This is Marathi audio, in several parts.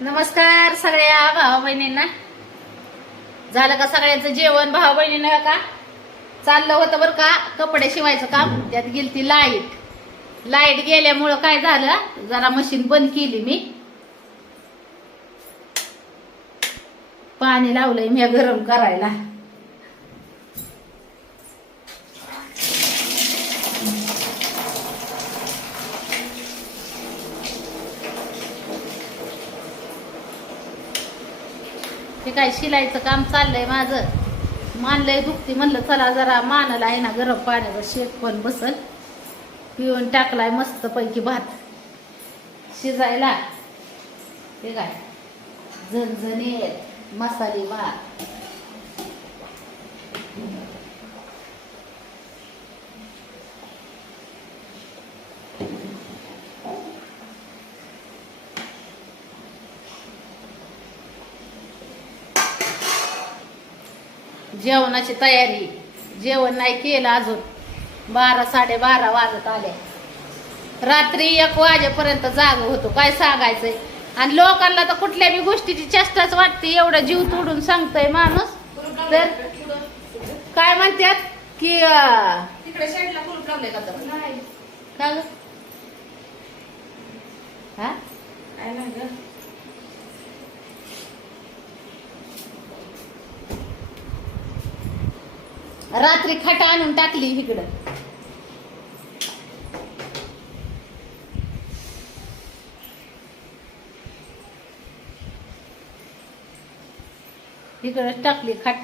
नमस्कार सगळ्या भावा बहिणींना. झालं का सगळ्यांचं जेवण भावा बहिणीनं का? चाललं होतं बरं का कपडे शिवायचं काम. त्यात गेली ती लाइट. लाइट गेल्यामुळं काय झालं? जरा मशीन बंद केली मी. पाणी लावलंय मी गरम करायला. हे काय शिलाईचं काम चाललंय माझं. मानलंय दुखती म्हणलं चला जरा मानलं आहे ना गरम पाण्याचा शेक पण बसल. पिऊन टाकलाय मस्त पैकी भात. शिजायला. हे काय? झणझणीत मसाले भात. जेवणाची तयारी. जेवण नाही केलं अजून. बारा साडेबारा वाजत आले. रात्री एक वाजेपर्यंत जाग होतो. काय सांगायचंय? आणि लोकांना तर कुठल्या बी गोष्टीची चेष्टाच वाटते. एवढं जीव तोडून सांगतोय माणूस. तर काय म्हणतात की का तर नाही का ग? हा काय नाही ग रात्री खाटा आणून टाकली इकडं. इकडं टाकली खाट.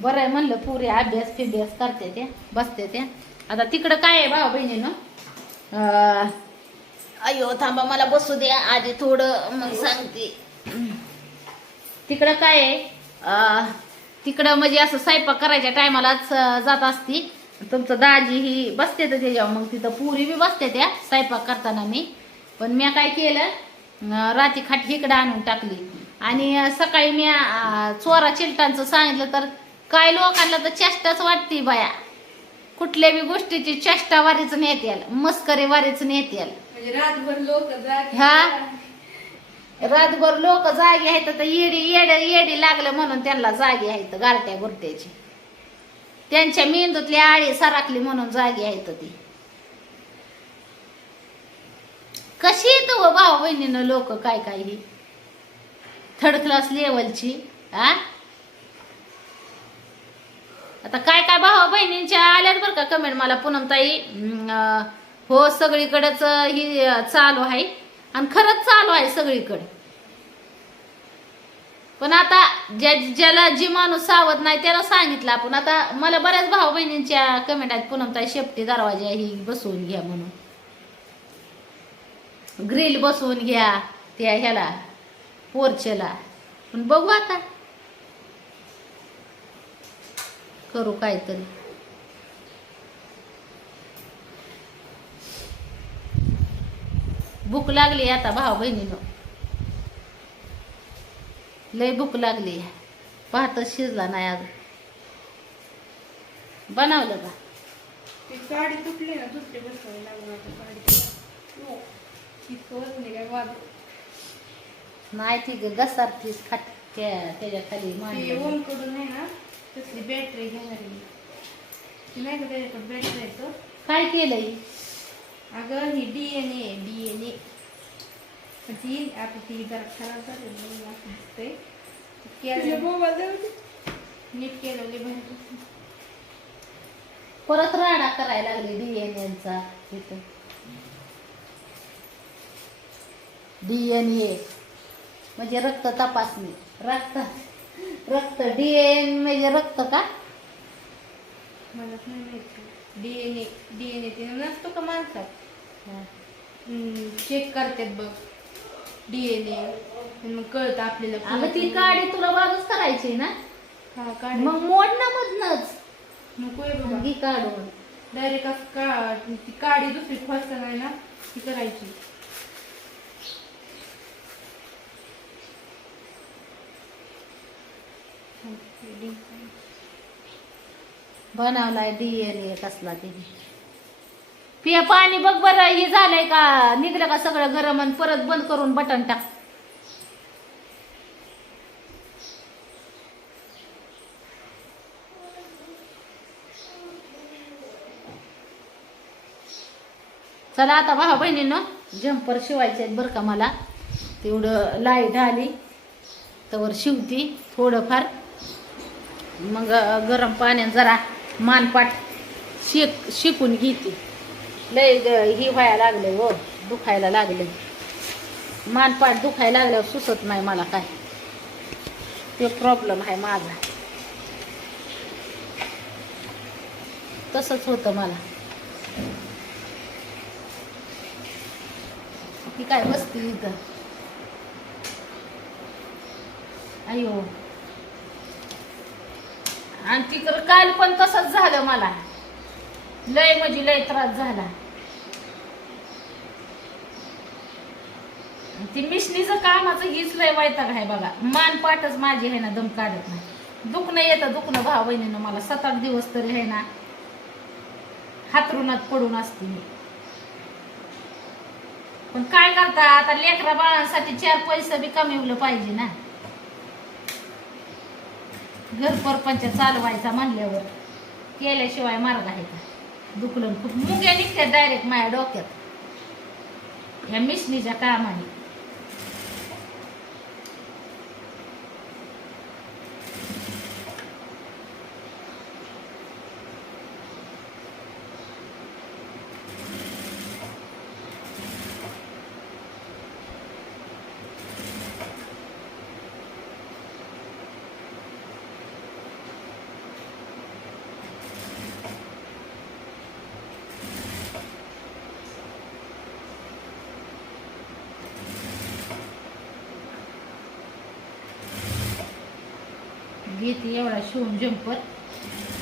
बरं आहे म्हणलं पुरे अभ्यास फिभ्यास करते त्या बसते त्या आता तिकडं काय आहे भाऊ बहिणीनं? अयो थांबा मला बसू द्या आधी थोडं मग सांगते. तिकडं काय आहे? अं, तिकडं म्हणजे असं स्वयंपाक करायच्या टायमालाच जात असती. तुमचं दाजी ही बसते तर त्याच्यावर मग तिथं पुरी बी बसते त्या स्वयंपाक करताना मी. पण मी काय केलं राती खाट इकडं आणून टाकली. आणि सकाळी मी चोरा चिलटांचं सांगितलं तर काय लोकांना तर चेष्टाच वाटते बाया. कुठल्या बी गोष्टीची चेष्टा वारीच नेत्याल मस्करी वारीच नेत्याल म्हणजे रातभर लोक हा. रातभर लोक जागी आहेत तर येडी येड येडी लागलं म्हणून त्यांना जागी आहेत गारट्या गुरट्याची. त्यांच्या मेंदूतली आळी सराकली म्हणून जागी आहेत ती. कशी येत व भावा बहिणीनं लोक काय काय ही? थर्ड क्लास लेवलची आ? आता काय काय भावा बहिणींच्या आल्यात बरं का कमेंट मला पूनमताई हो सगळीकडेच ही चालू आहे. आणि खरंच चालू आहे सगळीकडे. पण आता ज्या ज्याला जी माणूस सावध नाही त्याला सांगितलं आपण. आता मला बऱ्याच भाऊ बहिणींच्या कमेंट आहेत पुनमताई शेपटी दरवाजा ही बसवून घ्या म्हणून. ग्रिल बसवून घ्या त्या ह्याला पोर्चेला. पण बघू आता. करू काहीतरी. भूक लागली आता भाऊ बहिणीनं. लय भूक लागली पाहतच शिजला नाही अजून. बनवलं का? ती साडी तुटली ना तुटली बसवायला लागून आता साडी हो. इतकं वजन आहे काय वाद नाही ती घसारतीस खाट त्या- त्याच्याखाली. ओमकडून आहे ना तसली बॅटरी घेणार. नाही का त्याच्याकडे बॅटरी काय केलंय? अगं ही D N A D N A ती आता ती जरा खराब झाली नीट केलेली बाहेर परत राडा करायला लागले डीएनएचा तिथं डीएनए म्हणजे रक्त तपासणी. रक्त. रक्त डीएन म्हणजे रक्त का? मला नाही माहिती. D N A D N A ते नसतो का माणसात? चेक करतात बग डी एन ए मग कळतं आपल्याला अगं ती काडी तुला बाजूच करायची ना? हा काढ. मग मोड ना मधनच. नको आहे बाबा. घी काढून. डायरेक्ट असं का ती काडी दुसरी फसता नाही ना ती करायची. बनवलाय डीएनए कसला तिने पिया पाणी बघ बरं हे झालंय का? निघलं का सगळं गरम आणि परत बंद करून बटन टाक. चला आता भावा बहिणीनं जम्पर शिवायचे आहेत बरं का मला. तेवढं लाइट आली तर शिवती थोडंफार. मग गरम पाण्यात जरा मानपाट शेक शिकून घेते. लय ही व्हायला लागले हो दुखायला लागले मानपाट दुखायला लागल्यावर सुचत नाही मला काय. ते प्रॉब्लेम आहे माझा. तसंच होतं मला. ती काय बसते इथं. अयो आणि तिकडं काल पण तसंच झालं मला. लय म्हणजे लय त्रास झाला. ती मिशनीचं कामाचं हीच लय वैताग आहे बघा. मान पाटच माझी आहे ना दम काढत नाही. दुखणं येतं दुखणं भाव बहिणीनं मला. सात आठ दिवस तरी आहे ना हातरुणात पडून असते मी. पण काय करता आता लेकरा बाळांसाठी चार पैसे बी कमिवलं पाहिजे ना. घर परपंच चालवायचा म्हणल्यावर केल्याशिवाय मार्ग आहे का? दुखलं खूप मुंग्या निघतात डायरेक्ट माझ्या डोक्यात. ह्या मिशनीच्या कामाने. घेते एवढा शिवून जंपर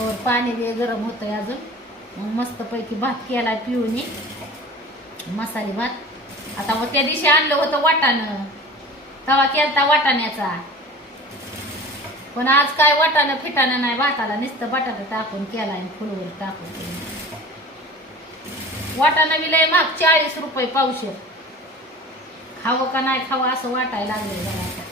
और पाणी बी गरम होतंय अजून. मग मस्तपैकी भात केला पिऊन मसाले भात. आता मग त्या दिवशी आणलं होतं वाटाणं. तवा केलता वाटाण्याचा. पण आज काय वाटाणं फिटाणं नाही भाताला नुसतं बटाटा टाकून केला आणि फुलवर टाकून वाटाणं मी लय महाग चाळीस रुपये पावशेर. खावं का नाही खावं असं वाटायला लागलं जरा आता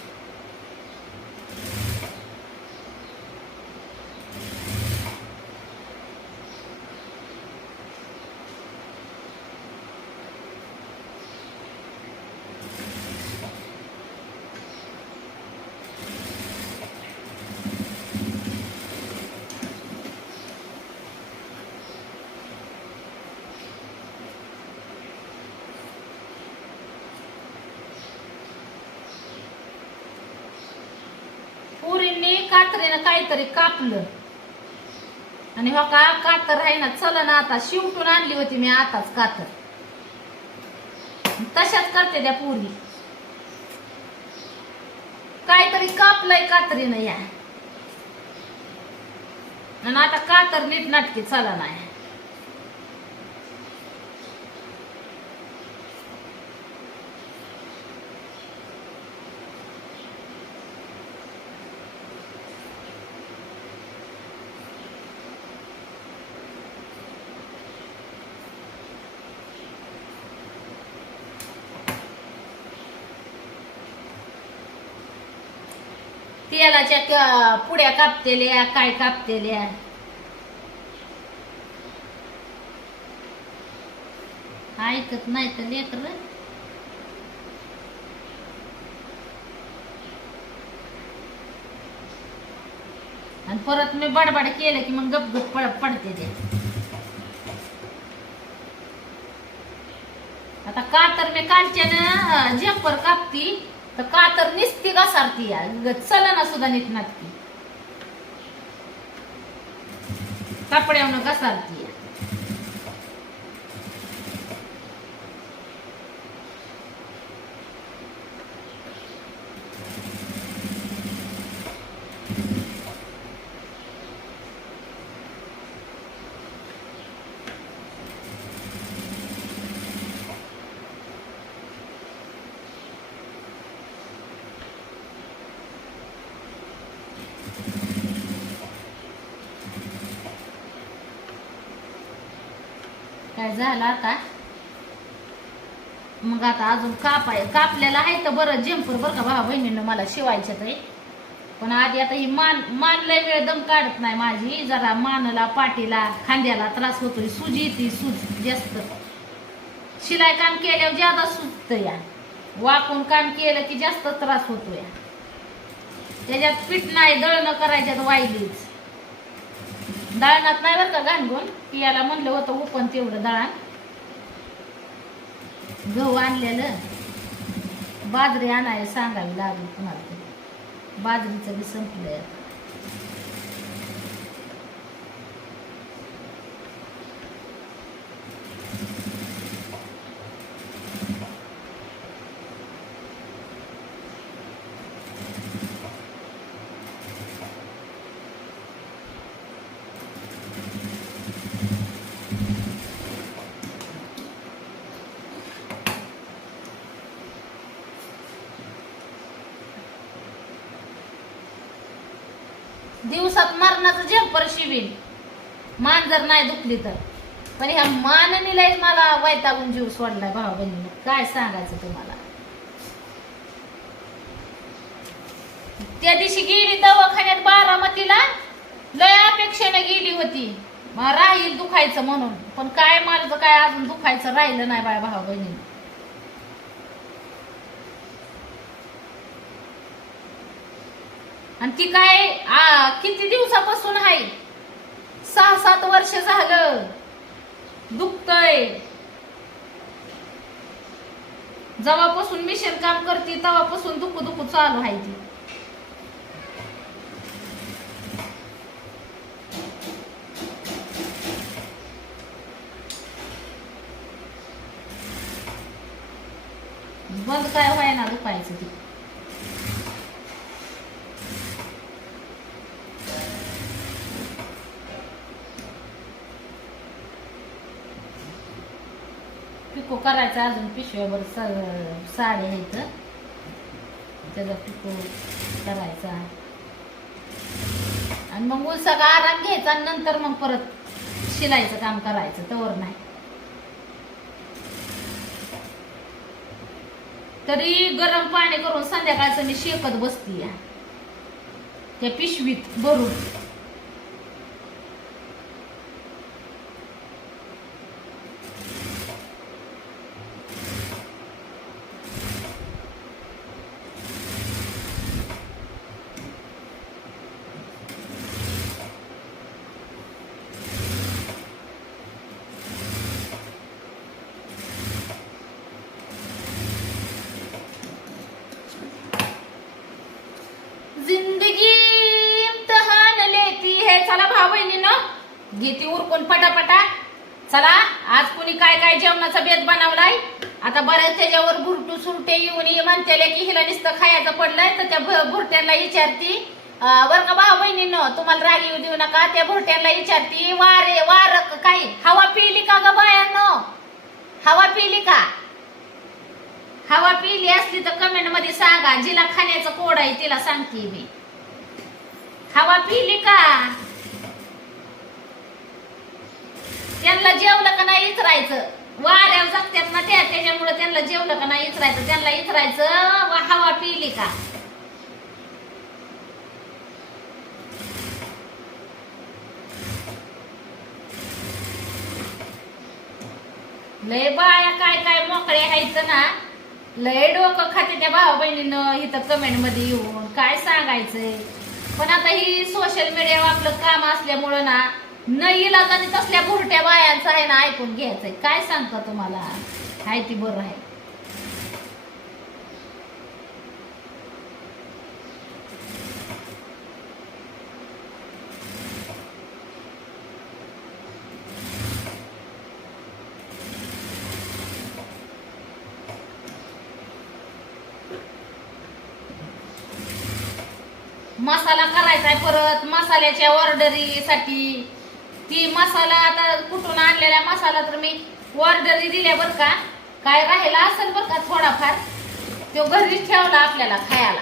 पुरींनी कात्रीनं काहीतरी कापलं. आणि हो का कातर आहे ना चल ना आता शिवटून आणली होती मी आताच कातर. तशाच करते त्या पुरी. काहीतरी कापलंय कात्रीनं या. आणि आता कातर नीट नाटकी चला नाही तेलाच्या पुड्या कापतेल्या काय कापतेल्या? ऐकत नाही तर लेकर. आणि परत मी बडबड केलं की मग गपगप पड पडते ते. आता कातर मी कालच्यानं झेपर कापती. तर कातर निसती का सारती या? चलना सुद्धा नीट नाटकी. कपड्यावनं सारती या. काय झालं आता? मग आता अजून कापाय कापलेला आहे तर बरं जेमपूर बरं का भावा बहिणीनं मला शिवायचं ते. पण आधी आता ही मान मानला वेळ दम काढत नाही माझी. जरा मानला पाठीला खांद्याला त्रास होतोय. सूज येते सूज जास्त. शिलाई काम केल्यावर ज्यादा सुजतं या. वाकून काम केलं की जास्त त्रास होतो या. त्याच्यात पीठ नाही दळणं करायच्यात वाईलीच दळणात नाही बरं का घाणगुण पियाला म्हणलं होतं ओपन तेवढं दळण गहू आणलेलं. बाजरी आणायला सांगावी लागली तुम्हाला बाजरीचं बी आहे आता. दिवसात मरणाचं झंपर शिवीन. मान जर नाही दुखली तर. पण ह्या माननीला मला वैतागून जीव सोडलाय भाऊ बहिणीनं. काय सांगायचं तुम्हाला? त्या दिवशी गेली दवाखान्यात बारामतीला. लय अपेक्षेने गेली होती. राहील दुखायचं म्हणून. पण काय माझं काय अजून दुखायचं राहिलं नाही बाय भाऊ बहिणी आणि ती काय किती दिवसापासून आहे? सहा सात वर्ष झालं. दुखतय. जेव्हापासून मिशन काम करते तेव्हापासून दुखू दुखू चालू आहे ती. बंद काय व्हाय ना दुखायचं ती. पिको करायचा अजून पिशव्यावर साड्या साडी आहेत त्याचा पिको करायचा. आणि मग सगळा आराम घ्यायचा आणि नंतर मग परत शिलाईचं काम करायचं तवर नाही. तरी गरम पाणी करून संध्याकाळचं मी शेकत बसती या त्या पिशवीत भरून. चला भाऊ बहिणीनं. घेते उरकून पटापटा. चला आज कुणी काय काय जेवणाचा बेत बनवलाय? आता बऱ्याच त्याच्यावर भुरटू सुरटे येऊन ये म्हणते की हिला नुसतं खायचं पडलंय तर त्या भुरट्यांना विचारती बरं का भाऊ बहिणीनं तुम्हाला राग येऊ देऊ नका. त्या भुरट्यांना विचारती वारे वार काही हवा पिली का ग बायांनो हवा पिली का? हवा पिली असली तर कमेंटमध्ये सांगा जिला खाण्याचं कोड आहे तिला सांगते मी. हवा पिली का? त्यांना जेवलं का नाही इचरायचं? वाऱ्यावर जगत्यात ना त्या त्याच्यामुळे त्यांना जेवलं का नाही इचरायचं? त्यांना इचरायचं वा हवा पिली का? लय बाया काय काय मोकळे आहेत ना? लय डोकं खाते त्या भाऊ बहिणीनं इथं कमेंटमध्ये येऊन. काय सांगायचंय? पण आता ही सोशल मीडियावर आपलं काम असल्यामुळं ना न इलाजाने तसल्या बुरट्या बायांचं आहे ना ऐकून घ्यायचंय? काय सांगता तुम्हाला? हाय ती बरं आहे. मसाला करायचा आहे परत मसाल्याच्या ऑर्डरीसाठी ती मसाला आता कुठून आणलेला मसाला तर मी ऑर्डरी दिल्या बरं का? काय राहिला असेल बरं का थोडाफार? तो घरीच ठेवला आपल्याला खायला.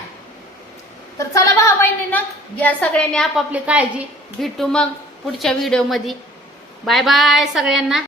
तर चला भाऊ बहिणीनं घ्या सगळ्यांनी आपापली काळजी भेटू मग पुढच्या व्हिडिओमध्ये. बाय बाय सगळ्यांना.